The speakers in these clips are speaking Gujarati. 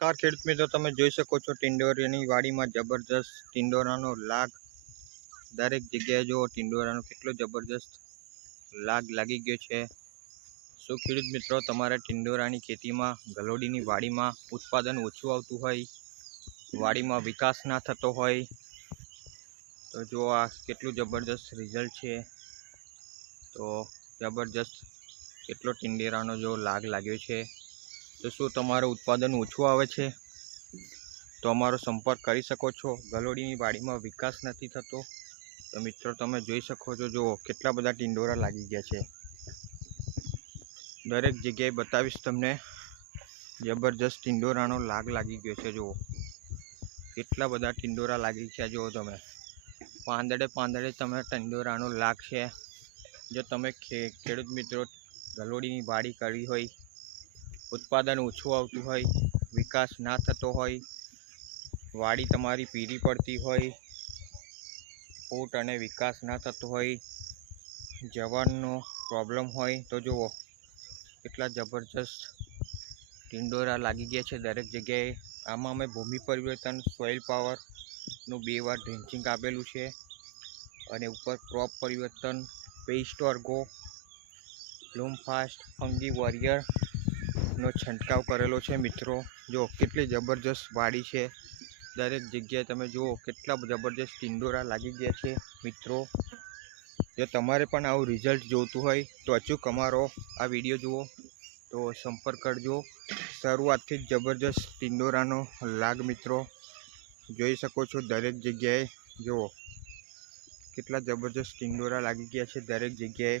નમસ્કાર ખેડૂત મિત્રો, તમે જોઈ શકો છો ટિંડોરાની વાડીમાં જબરજસ્ત ટિંડોરાનો લાગ. દરેક જગ્યાએ જો ટિંડોરાનો કેટલો જબરજસ્ત લાગ લાગી ગયો છે. શું ખેડૂત મિત્રો તમારે ટિંડોરાની ખેતીમાં ગલોડીની વાડીમાં ઉત્પાદન ઓછું આવતું હોય, વાડીમાં વિકાસ ના થતો હોય, તો જો આ કેટલું જબરજસ્ત રિઝલ્ટ છે. તો જબરજસ્ત કેટલો ટિંડોરાનો જો લાગ લાગ્યો છે. તો શું તમારું ઉત્પાદન ઓછું આવે છે તો અમારો સંપર્ક કરી શકો છો. ગલોડીની વાડીમાં વિકાસ નથી થતો તો મિત્રો તમે જોઈ શકો છો, જુઓ કેટલા બધા ટિંડોરા લાગી ગયા છે. દરેક જગ્યાએ બતાવીશ તમને. જબરજસ્ત ટિંડોરાનો લાગ લાગી ગયો છે. જુઓ કેટલા બધા ટિંડોરા લાગી છે. જુઓ તમે પાંદડે પાંદડે તમે ટિંડોરાનો લાગ છે. જો તમે ખેડૂત મિત્રો ગલોડીની વાડી કરી હોય, ઉત્પાદન ઓછું આવતું હોય, વિકાસ ના થતો હોય, વાડી તમારી પીળી પડતી હોય, ફૂટ અને વિકાસ ના થતો હોય, જવાનનો પ્રોબ્લેમ હોય, તો જુઓ કેટલા જબરજસ્ત ટિંડોરા લાગી ગયા છે દરેક જગ્યાએ. આમાં અમે ભૂમિ પરિવર્તન, સોઇલ પાવરનું 2 વાર ડ્રેન્ચિંગ આપેલું છે અને ઉપર ક્રોપ પરિવર્તન, paste ઓર્ગો, Bloom fast, fungi warrior નો છંટકાવ કરેલો છે. મિત્રો જો કેટલી જબરજસ્ત વાડી છે. દરેક જગ્યાએ તમે જુઓ કેટલા જબરજસ્ત ટિંડોરા લાગી ગયા છે. મિત્રો જો તમારે પણ આવું રિઝલ્ટ જોઈતું હોય તો અચૂક અમારો આ વિડીયો જુઓ, તો સંપર્ક કરજો. શરૂઆતથી જ જબરજસ્ત ટિંડોરાનો લાગ મિત્રો જોઈ શકો છો. દરેક જગ્યાએ જુઓ કેટલા જબરજસ્ત ટિંડોરા લાગી ગયા છે દરેક જગ્યાએ.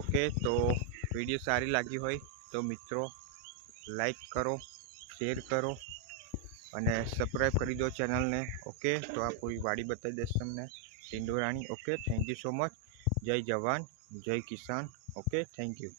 ઓકે, તો વિડીયો સારી લાગી હોય તો મિત્રો લાઈક કરો, શેર કરો અને સબસ્ક્રાઈબ કરી દો ચેનલને. ઓકે, તો આ પૂરી વાડી બતાવી દઈશ તમને ટિંડોરાની. Okay, thank you so much. જય જવાન, જય કિસાન. Okay, thank you.